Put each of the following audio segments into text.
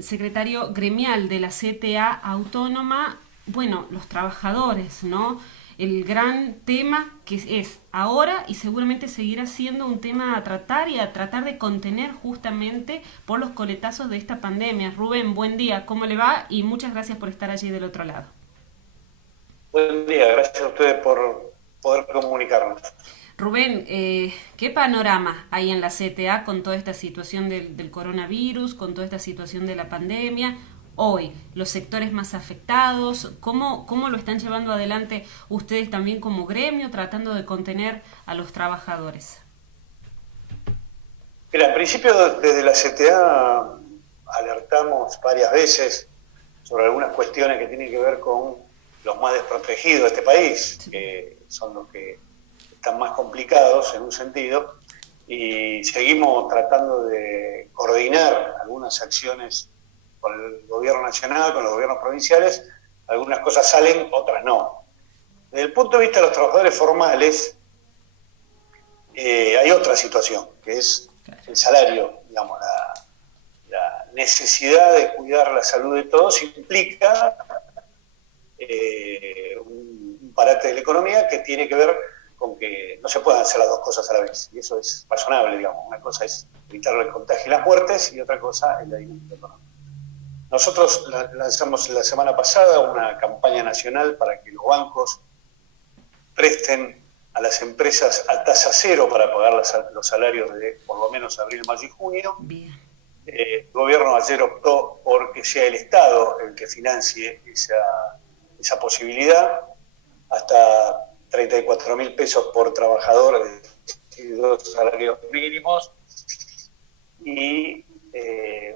Secretario gremial de la CTA Autónoma, bueno, los trabajadores, ¿no? El gran tema que es ahora y seguramente seguirá siendo un tema a tratar y a tratar de contener justamente por los coletazos de esta pandemia. Rubén, buen día, ¿cómo le va? Y muchas gracias por estar allí del otro lado. Buen día, gracias a ustedes por poder comunicarnos. Rubén, ¿qué panorama hay en la CTA con toda esta situación del coronavirus, con toda esta situación de la pandemia? Hoy, los sectores más afectados, ¿cómo lo están llevando adelante ustedes también como gremio, tratando de contener a los trabajadores? Mira, en principio desde la CTA alertamos varias veces sobre algunas cuestiones que tienen que ver con los más desprotegidos de este país, Sí. que son los que están más complicados en un sentido, y seguimos tratando de coordinar algunas acciones con el gobierno nacional, con los gobiernos provinciales. Algunas cosas salen, otras no. Desde el punto de vista de los trabajadores formales, hay otra situación, que es el salario, digamos, la necesidad de cuidar la salud de todos implica un parate de la economía que tiene que ver con que no se puedan hacer las dos cosas a la vez, y eso es razonable, digamos. Una cosa es evitar el contagio y las muertes, y otra cosa es la dinámica económica. Nosotros lanzamos la semana pasada una campaña nacional para que los bancos presten a las empresas a tasa cero para pagar los salarios de por lo menos abril, mayo y junio. Bien. El gobierno ayer optó por que sea el Estado el que financie esa posibilidad, hasta 34.000 pesos por trabajador de dos salarios mínimos, y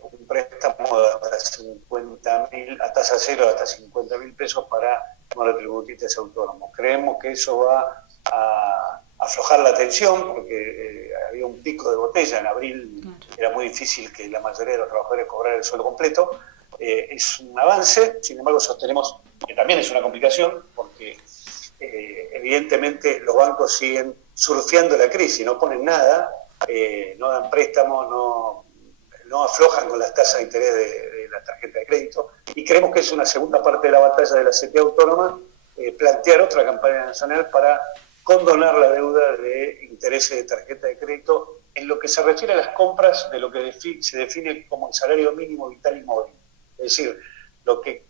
un préstamo de hasta 50.000, a tasa cero, hasta 50.000 pesos para monotributistas autónomos. Creemos que eso va a aflojar la tensión, porque había un pico de botella en abril. Claro. Era muy difícil que la mayoría de los trabajadores cobraran el sueldo completo. Es un avance, sin embargo sostenemos que también es una complicación, porque evidentemente los bancos siguen surfeando la crisis, no ponen nada, no dan préstamos, no aflojan con las tasas de interés de la tarjeta de crédito, y creemos que es una segunda parte de la batalla de la CTA Autónoma, plantear otra campaña nacional para condonar la deuda de intereses de tarjeta de crédito en lo que se refiere a las compras de lo que se define como el salario mínimo vital y móvil. Es decir, lo que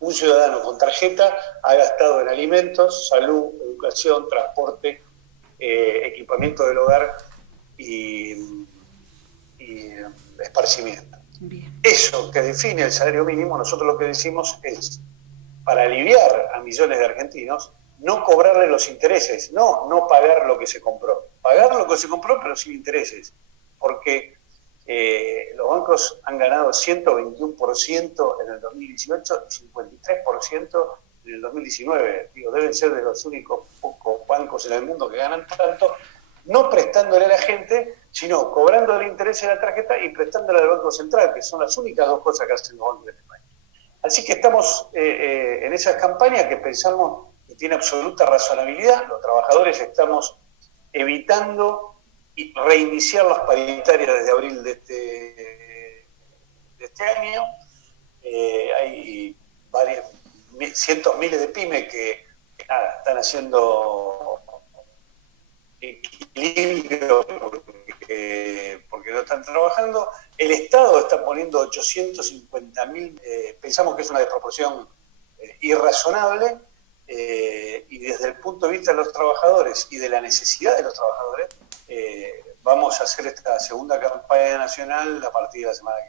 un ciudadano con tarjeta ha gastado en alimentos, salud, educación, transporte, equipamiento del hogar y esparcimiento. Bien. Eso que define el salario mínimo, nosotros lo que decimos es, para aliviar a millones de argentinos, no cobrarle los intereses, no pagar lo que se compró. Pagar lo que se compró, pero sin intereses. Porque los bancos han ganado 121% en el 2018 y 53% en el 2019. Digo, deben ser de los únicos pocos bancos en el mundo que ganan tanto, no prestándole a la gente, sino cobrando el interés de la tarjeta y prestándole al Banco Central, que son las únicas dos cosas que hacen los bancos de este país. Así que estamos en esas campañas que pensamos que tiene absoluta razonabilidad. Los trabajadores estamos evitando reiniciar las paritarias desde abril de este año. Hay cientos miles de pymes que están haciendo equilibrio porque no están trabajando. El Estado está poniendo 850.000, pensamos que es una desproporción irrazonable, y desde el punto de vista de los trabajadores y de la necesidad de los trabajadores, vamos a hacer esta segunda campaña nacional a partir de la semana que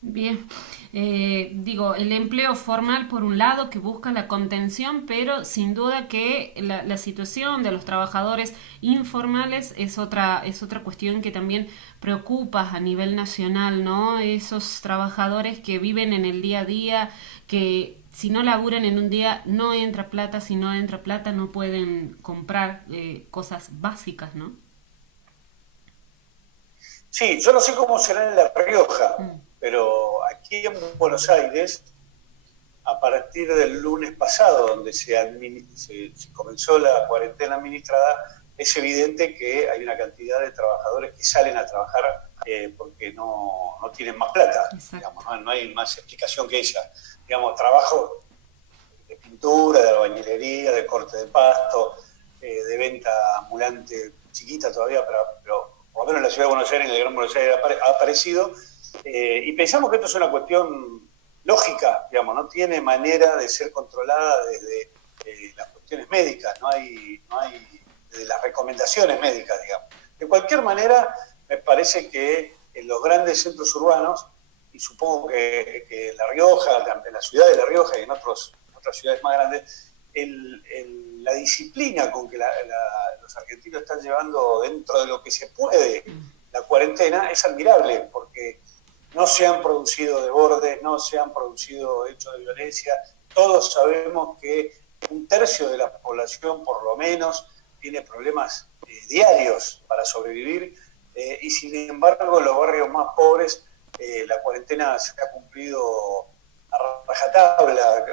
viene. Bien, digo, el empleo formal por un lado que busca la contención, pero sin duda que la situación de los trabajadores informales es otra cuestión que también preocupa a nivel nacional, ¿no? Esos trabajadores que viven en el día a día, que si no laburan en un día no entra plata, si no entra plata no pueden comprar cosas básicas, ¿no? Sí, yo no sé cómo será en La Rioja, pero aquí en Buenos Aires, a partir del lunes pasado, donde se comenzó la cuarentena administrada, es evidente que hay una cantidad de trabajadores que salen a trabajar porque no tienen más plata, digamos, no hay más explicación que esa. Digamos, trabajo de pintura, de albañilería, de corte de pasto, de venta ambulante chiquita todavía, pero por lo menos en la ciudad de Buenos Aires, en el Gran Buenos Aires ha aparecido, y pensamos que esto es una cuestión lógica, digamos, no tiene manera de ser controlada desde las cuestiones médicas, no hay desde las recomendaciones médicas, digamos. De cualquier manera, me parece que en los grandes centros urbanos, y supongo que en La Rioja, en la ciudad de La Rioja y en otras ciudades más grandes, la disciplina con que los argentinos están llevando dentro de lo que se puede la cuarentena es admirable, porque no se han producido desbordes, no se han producido hechos de violencia. Todos sabemos que un tercio de la población, por lo menos, tiene problemas diarios para sobrevivir, y sin embargo en los barrios más pobres la cuarentena se ha cumplido a rajatabla,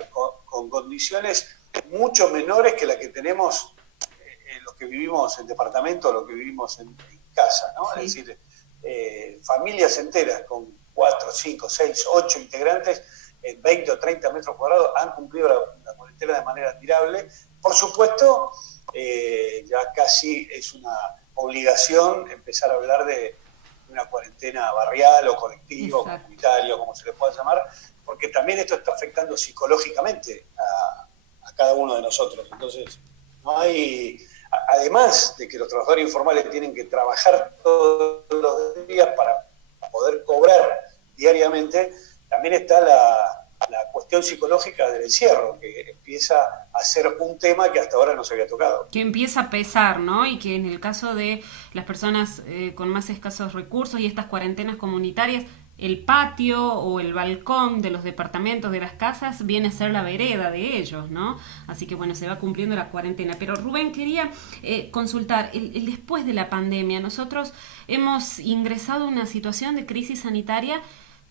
con condiciones mucho menores que las que tenemos los que vivimos en departamento, los que vivimos en casa, ¿no? Sí. Es decir, familias enteras con 4, 5, 6, 8 integrantes en 20 o 30 metros cuadrados han cumplido la cuarentena de manera admirable. Por supuesto, ya casi es una obligación empezar a hablar de una cuarentena barrial o colectiva o comunitaria, como se le pueda llamar, porque también esto está afectando psicológicamente a cada uno de nosotros. Entonces, no hay, además de que los trabajadores informales tienen que trabajar todos los días para poder cobrar diariamente, también está la cuestión psicológica del encierro, que empieza a ser un tema que hasta ahora no se había tocado. Que empieza a pesar, ¿no? Y que en el caso de las personas con más escasos recursos y estas cuarentenas comunitarias, el patio o el balcón de los departamentos, de las casas, viene a ser la vereda de ellos, ¿no? Así que bueno, se va cumpliendo la cuarentena. Pero Rubén, quería consultar, el después de la pandemia, nosotros hemos ingresado a una situación de crisis sanitaria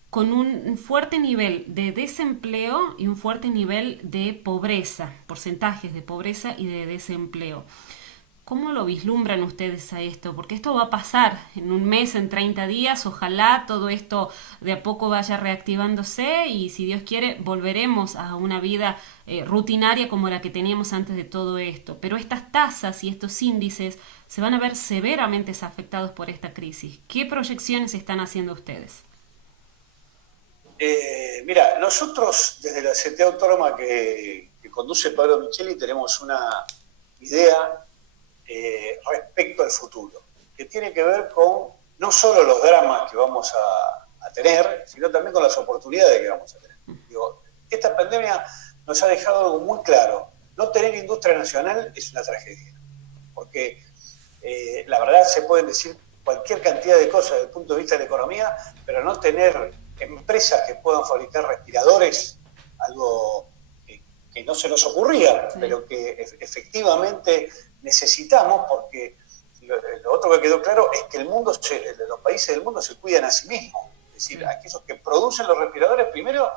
con un fuerte nivel de desempleo y un fuerte nivel de pobreza, porcentajes de pobreza y de desempleo. ¿Cómo lo vislumbran ustedes a esto? Porque esto va a pasar en un mes, en 30 días, ojalá todo esto de a poco vaya reactivándose y si Dios quiere volveremos a una vida rutinaria como la que teníamos antes de todo esto. Pero estas tasas y estos índices se van a ver severamente afectados por esta crisis. ¿Qué proyecciones están haciendo ustedes? Mira, nosotros desde la CTA Autónoma que conduce Pablo Micheli tenemos una idea respecto al futuro, que tiene que ver con no solo los dramas que vamos a tener, sino también con las oportunidades que vamos a tener. Digo, esta pandemia nos ha dejado algo muy claro. No tener industria nacional es una tragedia, porque la verdad se pueden decir cualquier cantidad de cosas desde el punto de vista de la economía, pero no tener empresas que puedan fabricar respiradores, algo que no se nos ocurría, sí, pero que efectivamente necesitamos, porque lo otro que quedó claro es que los países del mundo se cuidan a sí mismos. Es decir, sí, aquellos que producen los respiradores primero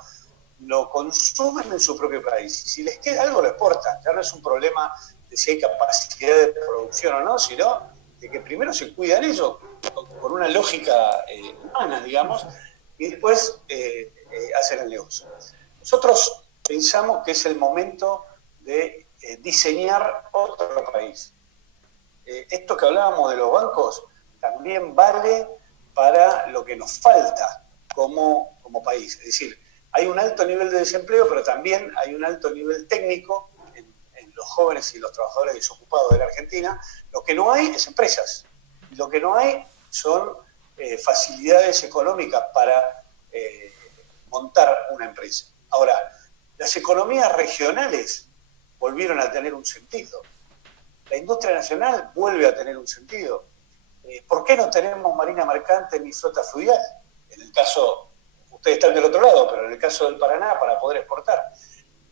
lo consumen en su propio país. Y si les queda algo, lo exportan. Ya no es un problema de si hay capacidad de producción o no, sino de que primero se cuidan ellos, con una lógica humana, digamos, y después hacen el negocio. Nosotros pensamos que es el momento de diseñar otro país. Esto que hablábamos de los bancos también vale para lo que nos falta como país. Es decir, hay un alto nivel de desempleo, pero también hay un alto nivel técnico en los jóvenes y los trabajadores desocupados de la Argentina. Lo que no hay es empresas. Y lo que no hay son facilidades económicas para montar una empresa. Ahora, las economías regionales volvieron a tener un sentido. La industria nacional vuelve a tener un sentido. ¿Por qué no tenemos marina mercante ni flota fluvial? En el caso, ustedes están del otro lado, pero en el caso del Paraná, para poder exportar.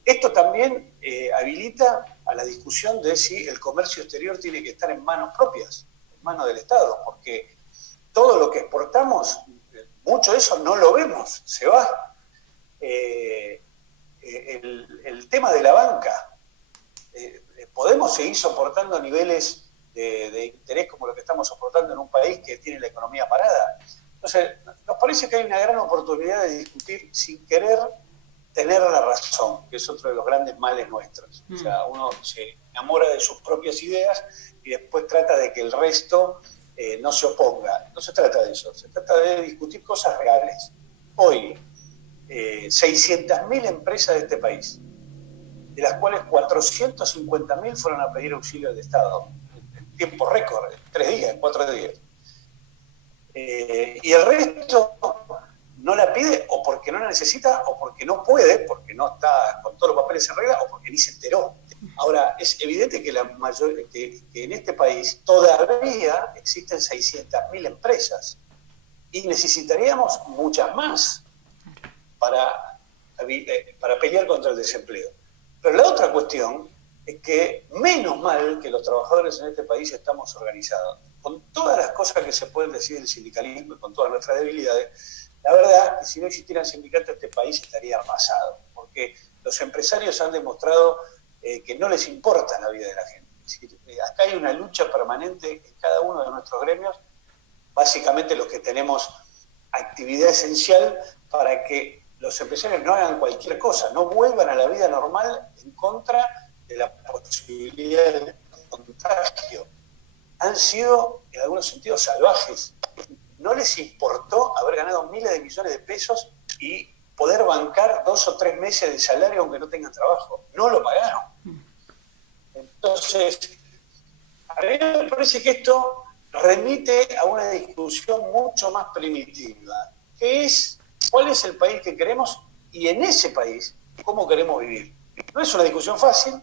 Esto también habilita a la discusión de si el comercio exterior tiene que estar en manos propias, en manos del Estado, porque todo lo que exportamos, mucho de eso no lo vemos, se va. El tema de la banca, podemos seguir soportando niveles de interés como lo que estamos soportando en un país que tiene la economía parada. Entonces, nos parece que hay una gran oportunidad de discutir sin querer tener la razón, que es otro de los grandes males nuestros. O sea, uno se enamora de sus propias ideas y después trata de que el resto no se oponga. No se trata de eso, se trata de discutir cosas reales. Hoy, 600.000 empresas de este país, de las cuales 450.000 fueron a pedir auxilio del Estado, en tiempo récord, en 3 días, en 4 días. Y el resto no la pide o porque no la necesita o porque no puede, porque no está con todos los papeles en regla o porque ni se enteró. Ahora, es evidente que, que en este país todavía existen 600.000 empresas y necesitaríamos muchas más para pelear contra el desempleo. Pero la otra cuestión es que menos mal que los trabajadores en este país estamos organizados. Con todas las cosas que se pueden decir del sindicalismo y con todas nuestras debilidades, la verdad es que si no existieran sindicatos este país estaría arrasado, porque los empresarios han demostrado que no les importa la vida de la gente. Es decir, acá hay una lucha permanente en cada uno de nuestros gremios, básicamente los que tenemos actividad esencial para que los empresarios no hagan cualquier cosa, no vuelvan a la vida normal en contra de la posibilidad de contagio. Han sido, en algunos sentidos, salvajes. No les importó haber ganado miles de millones de pesos y poder bancar 2 o 3 meses de salario aunque no tengan trabajo. No lo pagaron. Entonces, a mí me parece que esto remite a una discusión mucho más primitiva, que es cuál es el país que queremos y en ese país cómo queremos vivir. No es una discusión fácil,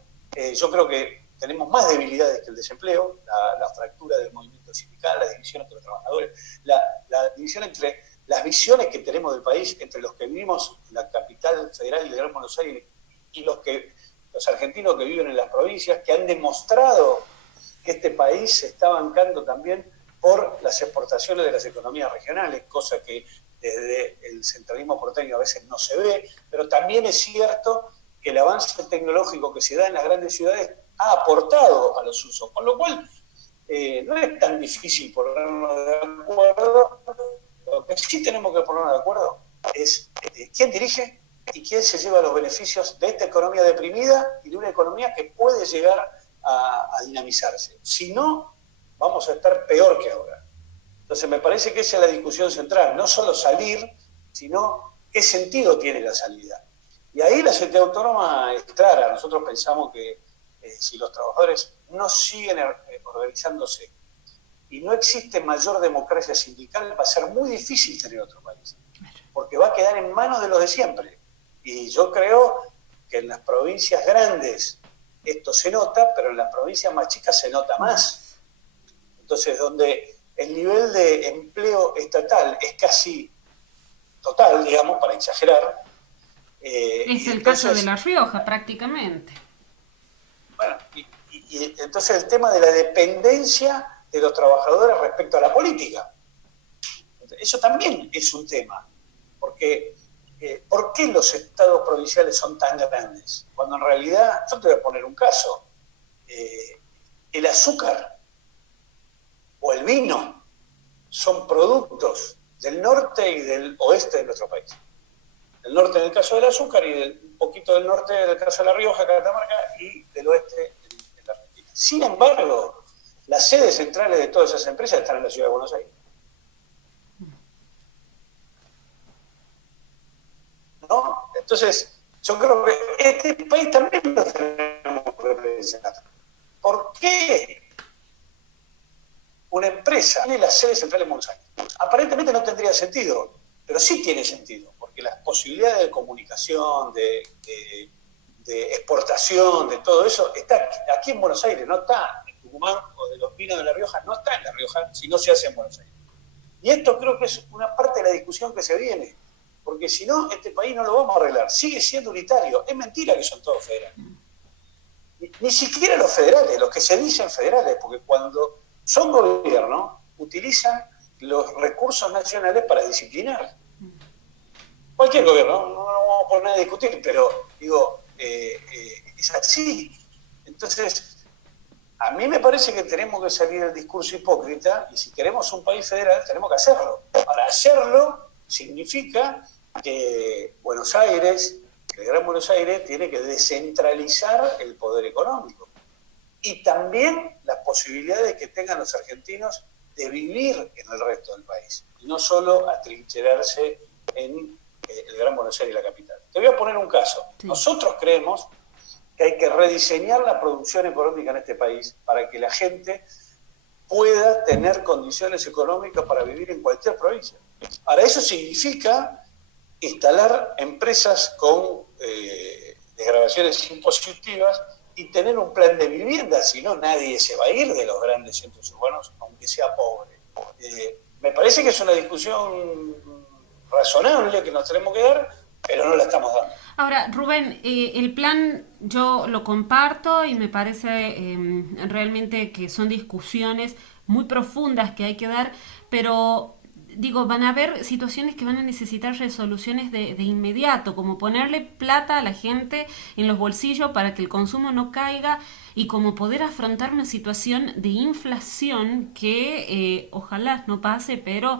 yo creo que tenemos más debilidades que el desempleo, la fractura del movimiento sindical, la división entre los trabajadores, la división entre las visiones que tenemos del país, entre los que vivimos en la capital federal de Gran Buenos Aires y los argentinos que viven en las provincias, que han demostrado que este país se está bancando también por las exportaciones de las economías regionales, cosa que desde el centralismo porteño a veces no se ve, pero también es cierto que el avance tecnológico que se da en las grandes ciudades ha aportado a los usos, con lo cual no es tan difícil ponernos de acuerdo. Lo que sí tenemos que ponernos de acuerdo es quién dirige y quién se lleva los beneficios de esta economía deprimida y de una economía que puede llegar a dinamizarse. Si no, vamos a estar peor que ahora. Entonces me parece que esa es la discusión central, no solo salir, sino qué sentido tiene la salida. Y ahí la sociedad autónoma es clara. Nosotros pensamos que si los trabajadores no siguen organizándose y no existe mayor democracia sindical, va a ser muy difícil tener otro país, porque va a quedar en manos de los de siempre. Y yo creo que en las provincias grandes esto se nota, pero en las provincias más chicas se nota más. Entonces, donde el nivel de empleo estatal es casi total, digamos, para exagerar. Es el caso de La Rioja, prácticamente. Bueno, y entonces el tema de la dependencia de los trabajadores respecto a la política. Eso también es un tema, porque ¿por qué los estados provinciales son tan grandes? Cuando en realidad, yo te voy a poner un caso, el azúcar o el vino son productos del norte y del oeste de nuestro país. Del norte en el caso del azúcar y un poquito del norte del caso de La Rioja, Catamarca, y del oeste en la Argentina. Sin embargo, las sedes centrales de todas esas empresas están en la ciudad de Buenos Aires. ¿No? Entonces, yo creo que este país también lo tenemos que pensar. ¿Por qué una empresa tiene la sede central en Buenos Aires? Aparentemente no tendría sentido, pero sí tiene sentido, porque las posibilidades de comunicación, de exportación, de todo eso, está aquí en Buenos Aires, no está en Tucumán o de los vinos de La Rioja, no está en La Rioja, si no se hace en Buenos Aires. Y esto creo que es una parte de la discusión que se viene, porque si no, este país no lo vamos a arreglar, sigue siendo unitario, es mentira que son todos federales. Ni siquiera los federales, los que se dicen federales, porque cuando son gobierno, utilizan los recursos nacionales para disciplinar. Cualquier gobierno, no vamos a poner a discutir, pero digo, es así. Entonces, A mí me parece que tenemos que salir del discurso hipócrita y si queremos un país federal tenemos que hacerlo. Para hacerlo significa que Buenos Aires, el Gran Buenos Aires, tiene que descentralizar el poder económico y también las posibilidades que tengan los argentinos de vivir en el resto del país y no solo atrincherarse en el Gran Buenos Aires y la capital. Te voy a poner un caso. Sí. Nosotros creemos que hay que rediseñar la producción económica en este país para que la gente pueda tener condiciones económicas para vivir en cualquier provincia. Ahora, eso significa instalar empresas con desgravaciones impositivas y tener un plan de vivienda, si no nadie se va a ir de los grandes centros urbanos, aunque sea pobre. Me parece que es una discusión razonable que nos tenemos que dar, pero no la estamos dando. Ahora, Rubén, el plan yo lo comparto y me parece realmente que son discusiones muy profundas que hay que dar, pero digo, van a haber situaciones que van a necesitar resoluciones de inmediato, como ponerle plata a la gente en los bolsillos para que el consumo no caiga y como poder afrontar una situación de inflación que ojalá no pase, pero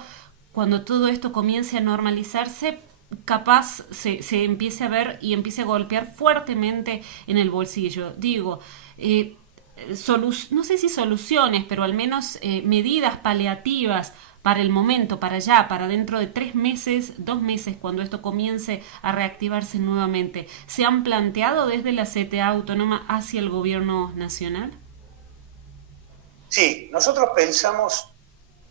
cuando todo esto comience a normalizarse, capaz se empiece a ver y empiece a golpear fuertemente en el bolsillo. Digo, no sé si soluciones, pero al menos medidas paliativas para el momento, para allá, para dentro de 3 meses, 2 meses, cuando esto comience a reactivarse nuevamente, ¿se han planteado desde la CTA Autónoma hacia el gobierno nacional? Sí, nosotros pensamos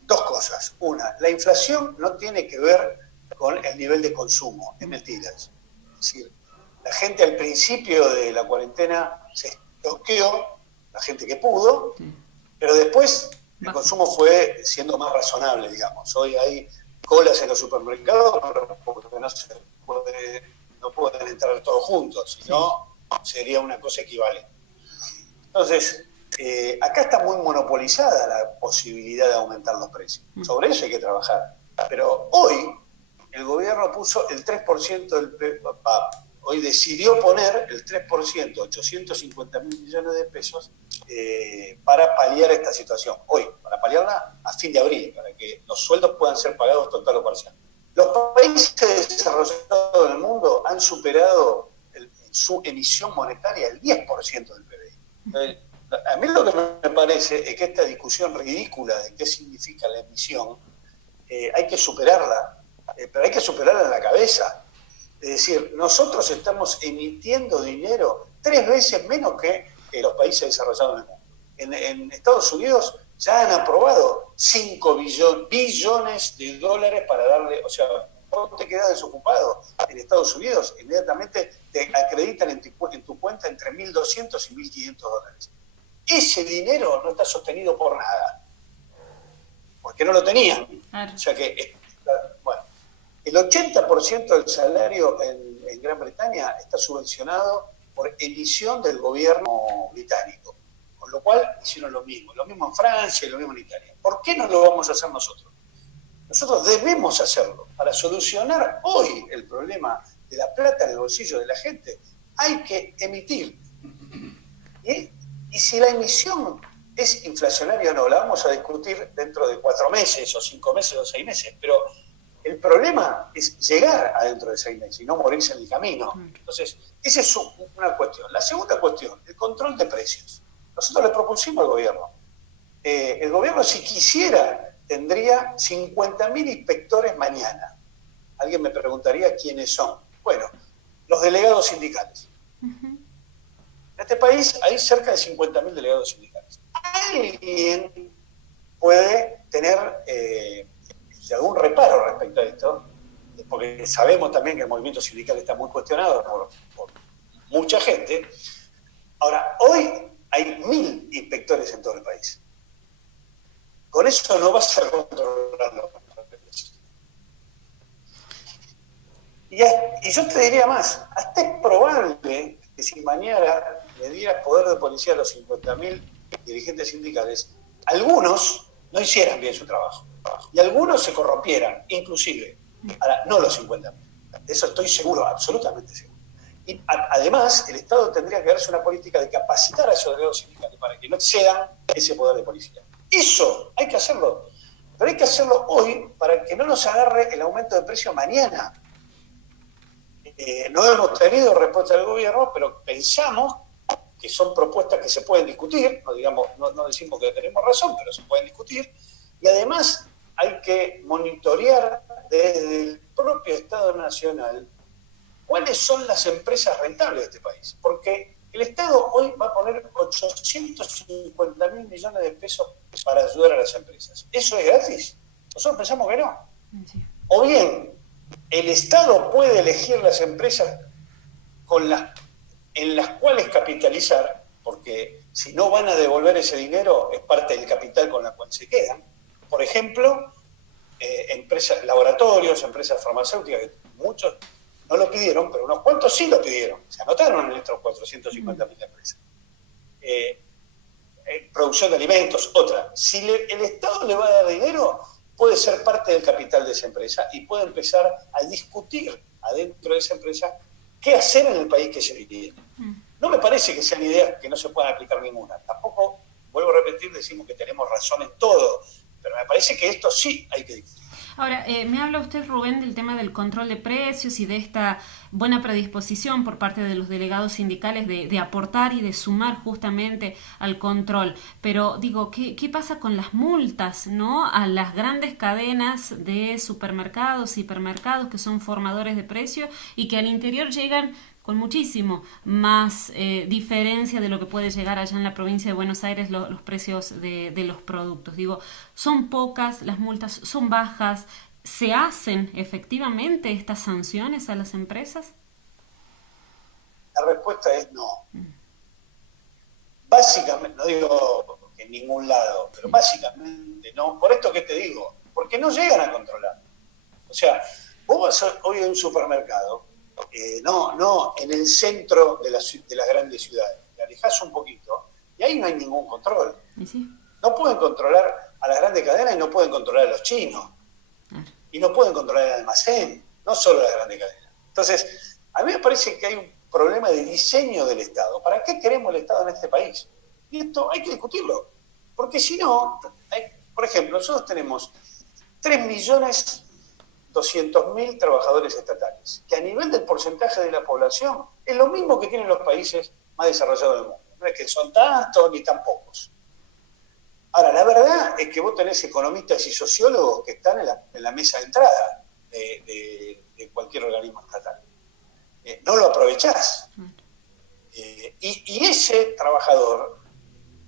2 cosas. Una, la inflación no tiene que ver con el nivel de consumo, es mentira. Es decir, la gente al principio de la cuarentena se estoqueó, la gente que pudo, sí, pero después el consumo fue siendo más razonable, digamos. Hoy hay colas en los supermercados porque no pueden entrar todos juntos, si no sería una cosa equivalente. Entonces, acá está muy monopolizada la posibilidad de aumentar los precios. Sobre eso hay que trabajar. Pero hoy el gobierno puso el 3% del PIB, hoy decidió poner el 3%, 850 mil millones de pesos, para paliar esta situación. Hoy, para paliarla a fin de abril, para que los sueldos puedan ser pagados total o parcial. Los países desarrollados del mundo han superado su emisión monetaria el 10% del PBI. A mí lo que me parece es que esta discusión ridícula de qué significa la emisión, hay que superarla, pero hay que superarla en la cabeza. Es decir, nosotros estamos emitiendo dinero 3 veces menos que los países desarrollados del mundo. En Estados Unidos ya han aprobado 5 billones de dólares para darle, o sea, vos te quedás desocupado en Estados Unidos, inmediatamente te acreditan en tu cuenta entre 1.200 y 1.500 dólares. Ese dinero no está sostenido por nada, porque no lo tenían. Claro. O sea que, bueno, el 80% del salario en Gran Bretaña está subvencionado por emisión del gobierno británico, con lo cual hicieron lo mismo en Francia y lo mismo en Italia. ¿Por qué no lo vamos a hacer nosotros? Nosotros debemos hacerlo. Para solucionar hoy el problema de la plata en el bolsillo de la gente, hay que emitir. Y si la emisión es inflacionaria o no, la vamos a discutir dentro de 4 meses o 5 meses o 6 meses, pero el problema es llegar adentro de 6 meses y no morirse en el camino. Entonces, esa es una cuestión. La segunda cuestión, el control de precios. Nosotros le propusimos al gobierno. El gobierno, si quisiera, tendría 50.000 inspectores mañana. Alguien me preguntaría quiénes son. Bueno, los delegados sindicales. En este país hay cerca de 50.000 delegados sindicales. Alguien puede tener algún reparo respecto a esto, porque sabemos también que el movimiento sindical está muy cuestionado por mucha gente. Ahora, hoy hay 1.000 inspectores en todo el país. Con eso no vas a controlarlo. Y yo te diría más, hasta es probable que si mañana le dieras poder de policía a los 50.000 dirigentes sindicales, algunos no hicieran bien su trabajo. Y algunos se corrompieran, inclusive. Ahora, no los 50.000. De eso estoy seguro, absolutamente seguro. Además, el Estado tendría que darse una política de capacitar a esos delegados sindicales para que no excedan ese poder de policía. Eso hay que hacerlo, pero hay que hacerlo hoy para que no nos agarre el aumento de precio mañana. No hemos tenido respuesta del gobierno, pero pensamos que son propuestas que se pueden discutir, no decimos que tenemos razón, pero se pueden discutir, y además hay que monitorear desde el propio Estado Nacional cuáles son las empresas rentables de este país, porque el Estado hoy va a poner 850.000 millones de pesos para ayudar a las empresas. ¿Eso es gratis? Nosotros pensamos que no. Sí. O bien, el Estado puede elegir las empresas en las cuales capitalizar, porque si no van a devolver ese dinero, es parte del capital con la cual se quedan. Por ejemplo, empresas, laboratorios, empresas farmacéuticas, que muchos no lo pidieron, pero unos cuantos sí lo pidieron. Se anotaron en estos 450.000 empresas. Producción de alimentos, otra. Si el Estado le va a dar dinero, puede ser parte del capital de esa empresa y puede empezar a discutir adentro de esa empresa qué hacer en el país que se viene. No me parece que sean ideas que no se puedan aplicar ninguna. Tampoco, vuelvo a repetir, decimos que tenemos razón en todo, pero me parece que esto sí hay que discutir. Ahora, me habla usted, Rubén, del tema del control de precios y de esta buena predisposición por parte de los delegados sindicales de aportar y de sumar justamente al control. Pero digo, ¿qué pasa con las multas, no? A las grandes cadenas de supermercados, hipermercados que son formadores de precios y que al interior llegan con muchísimo más diferencia de lo que puede llegar allá en la provincia de Buenos Aires los precios de los productos. Digo, son pocas, las multas son bajas. ¿Se hacen efectivamente estas sanciones a las empresas? La respuesta es no. Básicamente, no digo que en ningún lado, pero básicamente no. Por esto que te digo, porque no llegan a controlar. O sea, vos vas hoy a un supermercado, no en el centro de las grandes ciudades, te alejás un poquito y ahí no hay ningún control. ¿Sí? No pueden controlar a las grandes cadenas y no pueden controlar a los chinos. Y no pueden controlar el almacén, no solo las grandes cadenas. Entonces, a mí me parece que hay un problema de diseño del Estado. ¿Para qué queremos el Estado en este país? Y esto hay que discutirlo. Porque si no, por ejemplo, nosotros tenemos 3.200.000 trabajadores estatales, que a nivel del porcentaje de la población es lo mismo que tienen los países más desarrollados del mundo. No es que son tantos ni tan pocos. Ahora, la verdad es que vos tenés economistas y sociólogos que están en la mesa de entrada de cualquier organismo estatal. No lo aprovechás. Y ese trabajador,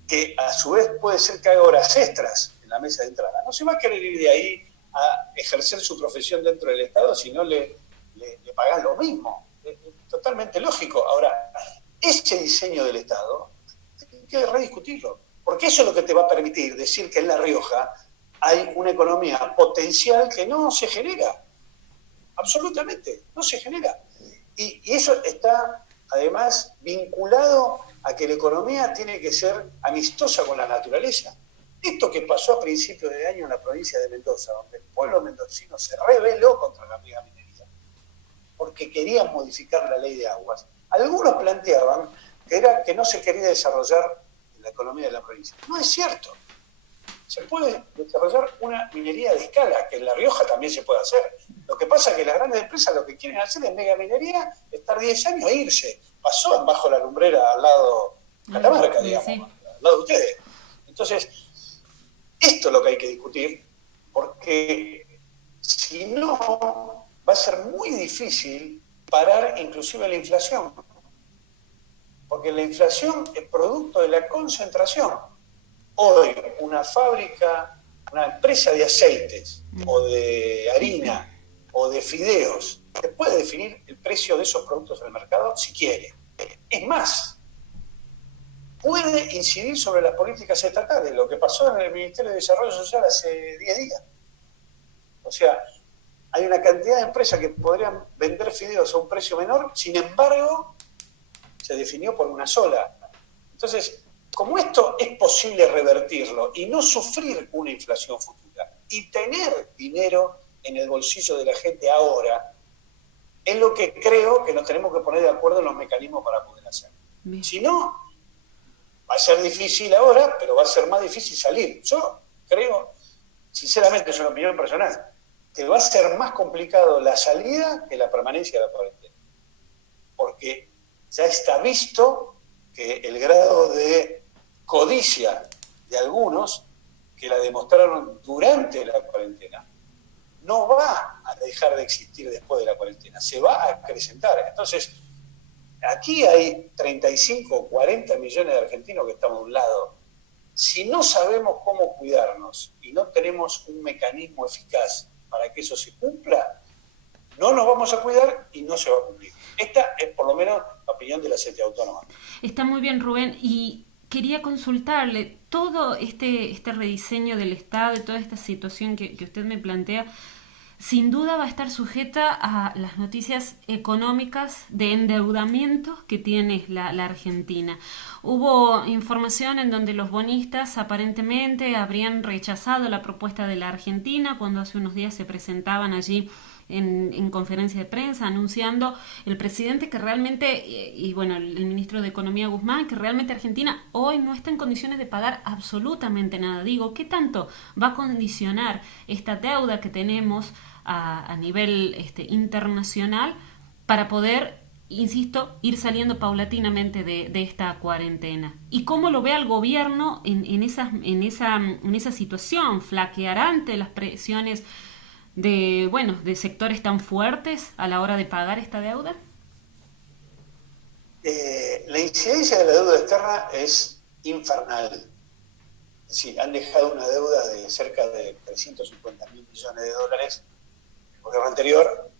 que a su vez puede ser que haga horas extras en la mesa de entrada, no se va a querer ir de ahí a ejercer su profesión dentro del Estado si no le pagan lo mismo. Es totalmente lógico. Ahora, ese diseño del Estado hay que rediscutirlo, porque eso es lo que te va a permitir decir que en La Rioja hay una economía potencial que no se genera. Absolutamente, no se genera. Y eso está, además, vinculado a que la economía tiene que ser amistosa con la naturaleza. Esto que pasó a principios de año en la provincia de Mendoza, donde el pueblo mendocino se rebeló contra la megaminería, porque querían modificar la ley de aguas. Algunos planteaban que no se quería desarrollar la economía de la provincia. No es cierto. Se puede desarrollar una minería de escala, que en La Rioja también se puede hacer. Lo que pasa es que las grandes empresas lo que quieren hacer es megaminería, estar 10 años e irse. Pasó bajo la lumbrera al lado de Catamarca, digamos, sí, al lado de ustedes. Entonces, esto es lo que hay que discutir, porque si no, va a ser muy difícil parar inclusive la inflación. Porque la inflación es producto de la concentración. Hoy una fábrica, una empresa de aceites o de harina o de fideos te puede definir el precio de esos productos en el mercado si quiere. Es más, puede incidir sobre las políticas estatales, lo que pasó en el Ministerio de Desarrollo Social hace 10 días. O sea, hay una cantidad de empresas que podrían vender fideos a un precio menor, sin embargo, se definió por una sola. Entonces, como esto es posible revertirlo y no sufrir una inflación futura y tener dinero en el bolsillo de la gente ahora, es lo que creo que nos tenemos que poner de acuerdo en los mecanismos para poder hacer. Bien. Si no, va a ser difícil ahora, pero va a ser más difícil salir. Yo creo, sinceramente, es una opinión personal, que va a ser más complicado la salida que la permanencia de la cuarentena. Porque ya está visto que el grado de codicia de algunos, que la demostraron durante la cuarentena, no va a dejar de existir después de la cuarentena, se va a acrecentar. Entonces, aquí hay 35 o 40 millones de argentinos que estamos de un lado. Si no sabemos cómo cuidarnos y no tenemos un mecanismo eficaz para que eso se cumpla, no nos vamos a cuidar y no se va a cumplir. Esta es por lo menos la opinión de la CTA Autónoma. Está muy bien, Rubén, y quería consultarle todo este rediseño del Estado y toda esta situación que usted me plantea. Sin duda va a estar sujeta a las noticias económicas de endeudamiento que tiene la Argentina. Hubo información en donde los bonistas aparentemente habrían rechazado la propuesta de la Argentina cuando hace unos días se presentaban allí en conferencia de prensa anunciando el presidente que realmente, y bueno, el ministro de Economía Guzmán, que realmente Argentina hoy no está en condiciones de pagar absolutamente nada. Digo, ¿qué tanto va a condicionar esta deuda que tenemos a nivel internacional para poder, insisto, ir saliendo paulatinamente de esta cuarentena? ¿Y cómo lo ve el gobierno en esa situación? ¿Flaqueará ante las presiones de sectores tan fuertes a la hora de pagar esta deuda? La incidencia de la deuda externa es infernal. Es decir, han dejado una deuda de cerca de 350 mil millones de dólares el gobierno anterior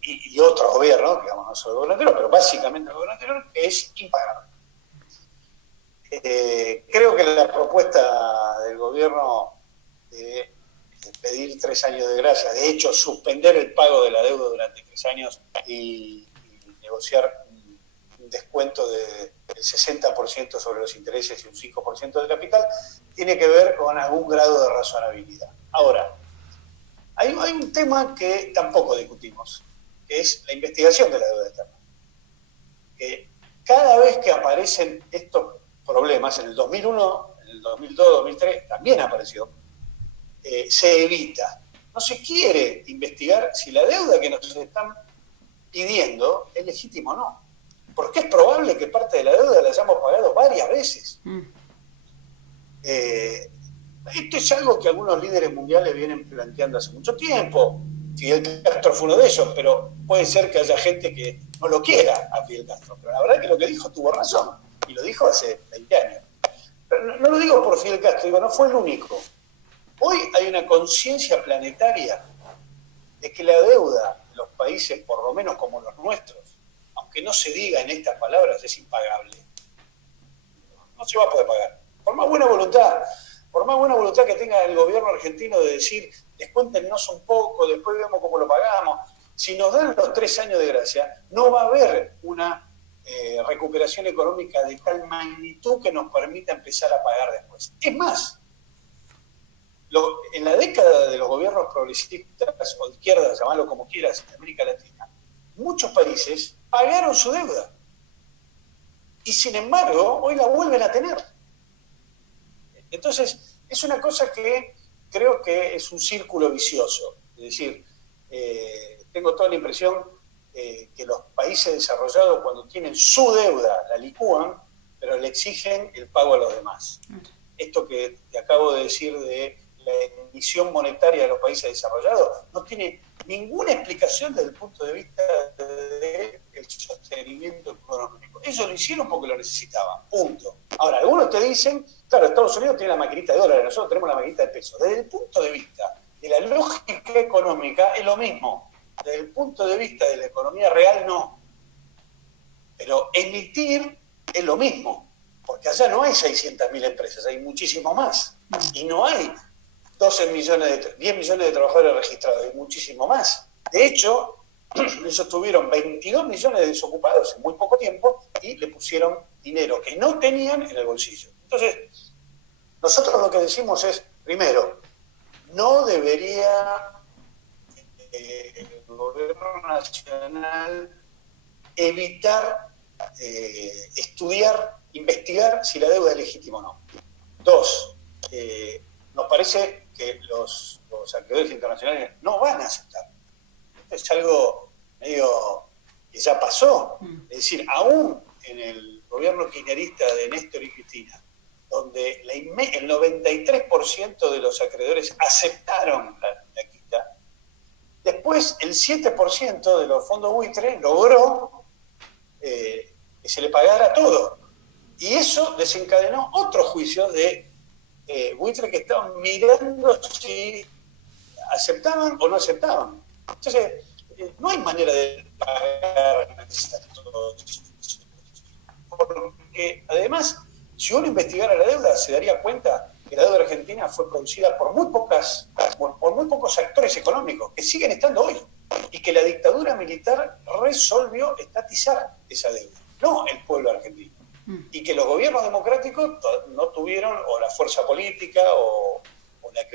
y otros gobiernos, digamos, no solo el gobierno anterior, pero básicamente el gobierno anterior, que es impagable. Creo que la propuesta del gobierno de pedir 3 años de gracia, de hecho suspender el pago de la deuda durante 3 años y negociar un descuento del 60% sobre los intereses y un 5% del capital, tiene que ver con algún grado de razonabilidad. Ahora, hay un tema que tampoco discutimos, que es la investigación de la deuda externa. Que cada vez que aparecen estos problemas, en el 2001, en el 2002, 2003, también apareció, se evita. No se quiere investigar si la deuda que nos están pidiendo es legítima o no. Porque es probable que parte de la deuda la hayamos pagado varias veces. Esto es algo que algunos líderes mundiales vienen planteando hace mucho tiempo. Fidel Castro fue uno de ellos, pero puede ser que haya gente que no lo quiera a Fidel Castro. Pero la verdad es que lo que dijo tuvo razón, y lo dijo hace 20 años. Pero no lo digo por Fidel Castro, digo, no fue el único. Hoy hay una conciencia planetaria de que la deuda de los países, por lo menos como los nuestros, aunque no se diga en estas palabras, es impagable. No se va a poder pagar. Por más buena voluntad que tenga el gobierno argentino de decir, descuéntenos un poco, después vemos cómo lo pagamos. Si nos dan los 3 años de gracia, no va a haber una recuperación económica de tal magnitud que nos permita empezar a pagar después. Es más, en la década de los gobiernos progresistas o de izquierda, llamarlo como quieras, en América Latina, muchos países pagaron su deuda. Y sin embargo, hoy la vuelven a tener. Entonces, es una cosa que creo que es un círculo vicioso. Es decir, tengo toda la impresión que los países desarrollados, cuando tienen su deuda, la licúan, pero le exigen el pago a los demás. Esto que te acabo de decir de la emisión monetaria de los países desarrollados no tiene ninguna explicación desde el punto de vista del sostenimiento económico. Ellos lo hicieron porque lo necesitaban, punto. Ahora, algunos te dicen, claro, Estados Unidos tiene la maquinita de dólares, nosotros tenemos la maquinita de pesos. Desde el punto de vista de la lógica económica es lo mismo. Desde el punto de vista de la economía real, no. Pero emitir es lo mismo, porque allá no hay 600.000 empresas, hay muchísimo más. Y no hay 10 millones de trabajadores registrados, hay muchísimo más. De hecho, ellos tuvieron 22 millones de desocupados en muy poco tiempo y le pusieron dinero que no tenían en el bolsillo. Entonces, nosotros lo que decimos es, primero, no debería el gobierno nacional evitar estudiar, investigar si la deuda es legítima o no. Dos, nos parece que los acreedores internacionales no van a aceptar. Esto es algo medio que ya pasó. Es decir, aún en el gobierno kirchnerista de Néstor y Cristina, donde el 93% de los acreedores aceptaron la quita, después el 7% de los fondos buitre logró que se le pagara todo. Y eso desencadenó otros juicios de buitres que estaban mirando si aceptaban o no aceptaban. Entonces, no hay manera de pagar todos. Porque además, si uno investigara la deuda, se daría cuenta que la deuda argentina fue producida por muy pocos actores económicos que siguen estando hoy, y que la dictadura militar resolvió estatizar esa deuda, no el pueblo argentino. Y que los gobiernos democráticos no tuvieron o la fuerza política o la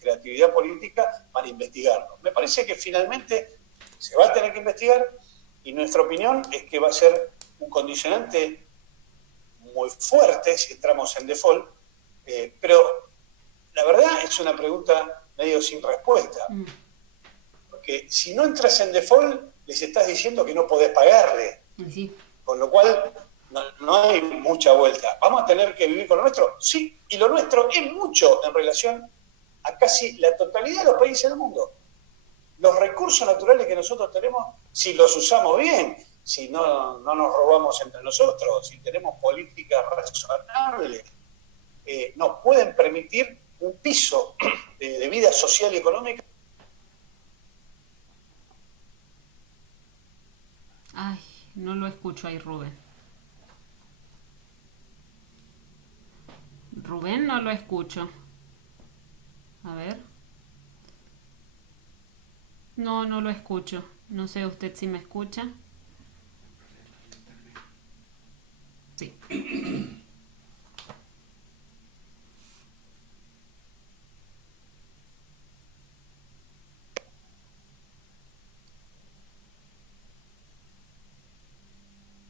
creatividad política para investigarlo. Me parece que finalmente se va a tener que investigar, y nuestra opinión es que va a ser un condicionante muy fuerte si entramos en default, pero la verdad es una pregunta medio sin respuesta. Porque si no entras en default, les estás diciendo que no podés pagarle. Sí. Con lo cual no hay mucha vuelta. ¿Vamos a tener que vivir con lo nuestro? Sí, y lo nuestro es mucho en relación a casi la totalidad de los países del mundo. Los recursos naturales que nosotros tenemos, si los usamos bien, si no nos robamos entre nosotros, si tenemos políticas razonables, nos pueden permitir un piso de vida social y económica. Ay, no lo escucho ahí, Rubén. Rubén, no lo escucho. A ver. No lo escucho. No sé usted si me escucha. Sí.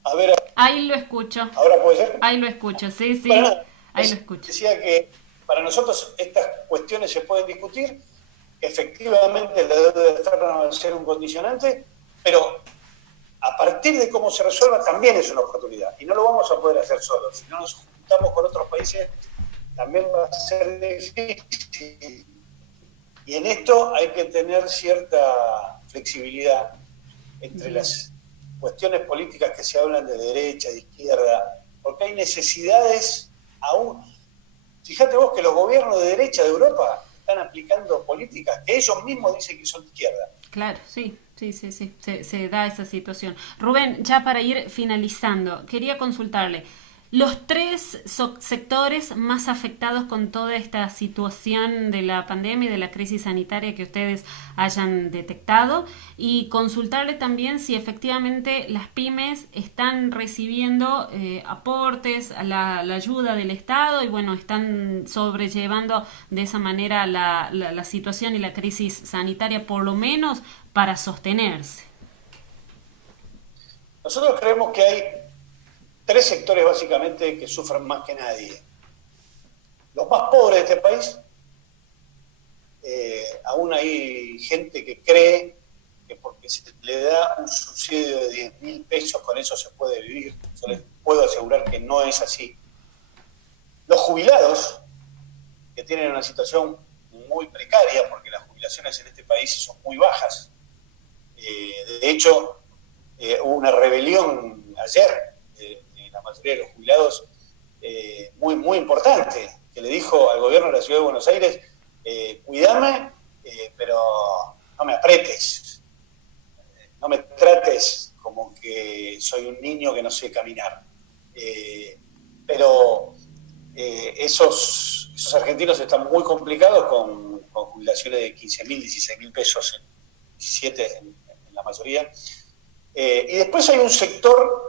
A ver. Ahí lo escucho. ¿Ahora puede ser? Ahí lo escucho, sí. Bueno, ahí lo escucho. Decía que para nosotros estas cuestiones se pueden discutir. Efectivamente, la deuda externa va a ser un condicionante, pero a partir de cómo se resuelva también es una oportunidad. Y no lo vamos a poder hacer solos. Si no nos juntamos con otros países, también va a ser difícil. Y en esto hay que tener cierta flexibilidad entre las cuestiones políticas que se hablan de derecha, de izquierda, porque hay necesidades aún. Fíjate vos que los gobiernos de derecha de Europa están aplicando políticas que ellos mismos dicen que son de izquierda. Claro, sí. Se da esa situación. Rubén, ya para ir finalizando, quería consultarle, los tres sectores más afectados con toda esta situación de la pandemia y de la crisis sanitaria que ustedes hayan detectado, y consultarle también si efectivamente las pymes están recibiendo aportes, la ayuda del Estado, y bueno, están sobrellevando de esa manera la situación y la crisis sanitaria, por lo menos para sostenerse. Nosotros creemos que hay tres sectores básicamente que sufren más que nadie. Los más pobres de este país, aún hay gente que cree que porque se le da un subsidio de 10.000 pesos, con eso se puede vivir. Yo les puedo asegurar que no es así. Los jubilados, que tienen una situación muy precaria, porque las jubilaciones en este país son muy bajas. De hecho, hubo una rebelión ayer de la mayoría de los jubilados muy importante, que le dijo al gobierno de la Ciudad de Buenos Aires, cuídame, pero no me apretes, no me trates como que soy un niño que no sé caminar. Pero esos argentinos están muy complicados con jubilaciones de 15.000, 16.000 pesos, 17 en la mayoría. Y después hay un sector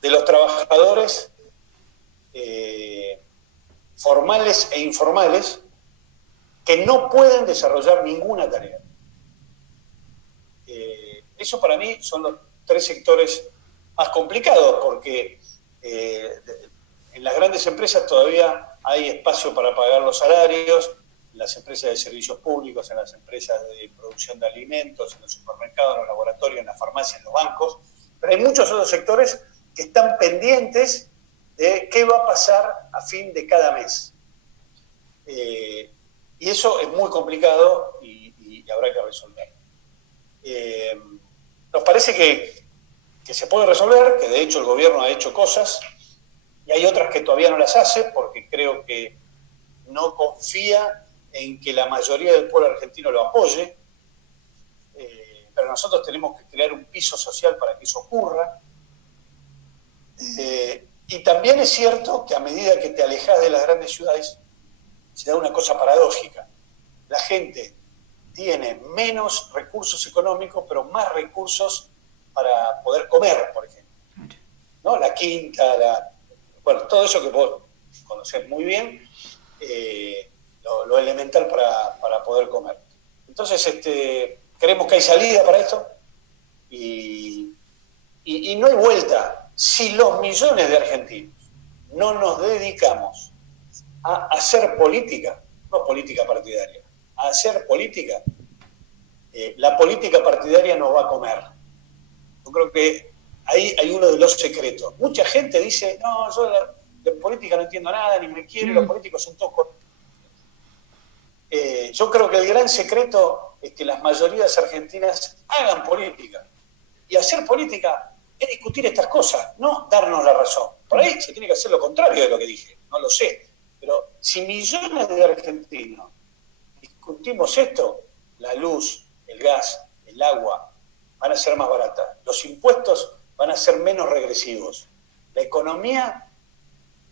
de los trabajadores formales e informales que no pueden desarrollar ninguna tarea. Eso para mí son los tres sectores más complicados, porque en las grandes empresas todavía hay espacio para pagar los salarios, en las empresas de servicios públicos, en las empresas de producción de alimentos, en los supermercados, en los laboratorios, en las farmacias, en los bancos, pero hay muchos otros sectores que están pendientes de qué va a pasar a fin de cada mes. Y eso es muy complicado y habrá que resolver. Nos parece que se puede resolver, que de hecho el gobierno ha hecho cosas, y hay otras que todavía no las hace, porque creo que no confía en que la mayoría del pueblo argentino lo apoye, pero nosotros tenemos que crear un piso social para que eso ocurra. Y también es cierto que a medida que te alejas de las grandes ciudades, se da una cosa paradójica. La gente tiene menos recursos económicos, pero más recursos para poder comer, por ejemplo. ¿No? La quinta, bueno, todo eso que vos conocés muy bien, lo elemental para poder comer. Entonces, creemos que hay salida para esto y no hay vuelta. Si los millones de argentinos no nos dedicamos a hacer política, no política partidaria, a hacer política, la política partidaria nos va a comer. Yo creo que ahí hay uno de los secretos. Mucha gente dice, no, yo de política no entiendo nada, ni me quiero, los políticos son todos... yo creo que el gran secreto es que las mayorías argentinas hagan política. Y hacer política es discutir estas cosas, no darnos la razón. Por ahí se tiene que hacer lo contrario de lo que dije, no lo sé. Pero si millones de argentinos discutimos esto, la luz, el gas, el agua van a ser más baratas, los impuestos van a ser menos regresivos, la economía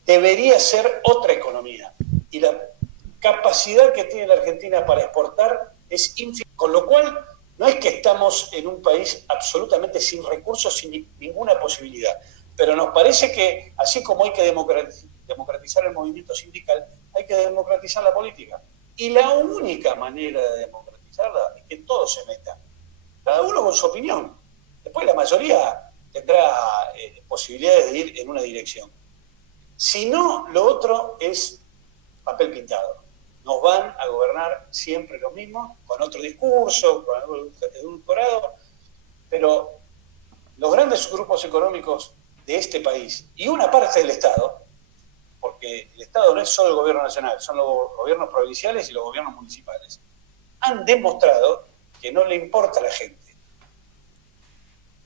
debería ser otra economía y la capacidad que tiene la Argentina para exportar es infinita, con lo cual no es que estamos en un país absolutamente sin recursos, sin ninguna posibilidad, pero nos parece que así como hay que democratizar el movimiento sindical, hay que democratizar la política. Y la única manera de democratizarla es que todos se metan, cada uno con su opinión. Después la mayoría tendrá posibilidades de ir en una dirección. Si no, lo otro es papel pintado. Nos van a gobernar siempre los mismos, con otro discurso, con algo edulcorado, pero los grandes grupos económicos de este país y una parte del Estado, porque el Estado no es solo el gobierno nacional, son los gobiernos provinciales y los gobiernos municipales, han demostrado que no le importa a la gente.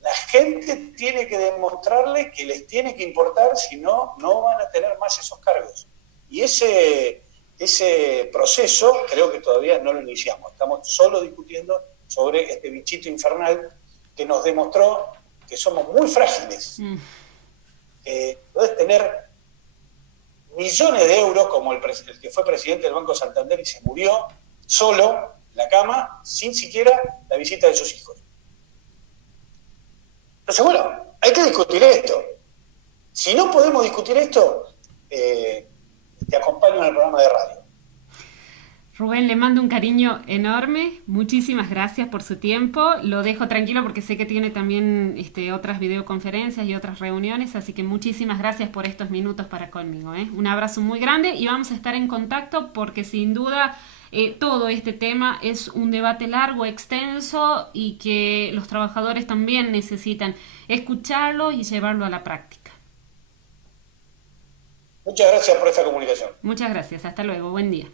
La gente tiene que demostrarle que les tiene que importar, si no, no van a tener más esos cargos. Y ese proceso creo que todavía no lo iniciamos. Estamos solo discutiendo sobre este bichito infernal que nos demostró que somos muy frágiles. Podés tener millones de euros, como el que fue presidente del Banco Santander y se murió solo en la cama, sin siquiera la visita de sus hijos. Entonces, bueno, hay que discutir esto. Si no podemos discutir esto, te acompaño en el programa de radio. Rubén, le mando un cariño enorme, muchísimas gracias por su tiempo, lo dejo tranquilo porque sé que tiene también otras videoconferencias y otras reuniones, así que muchísimas gracias por estos minutos para conmigo, ¿eh? Un abrazo muy grande y vamos a estar en contacto porque sin duda todo este tema es un debate largo, extenso y que los trabajadores también necesitan escucharlo y llevarlo a la práctica. Muchas gracias por esta comunicación. Muchas gracias, hasta luego, buen día.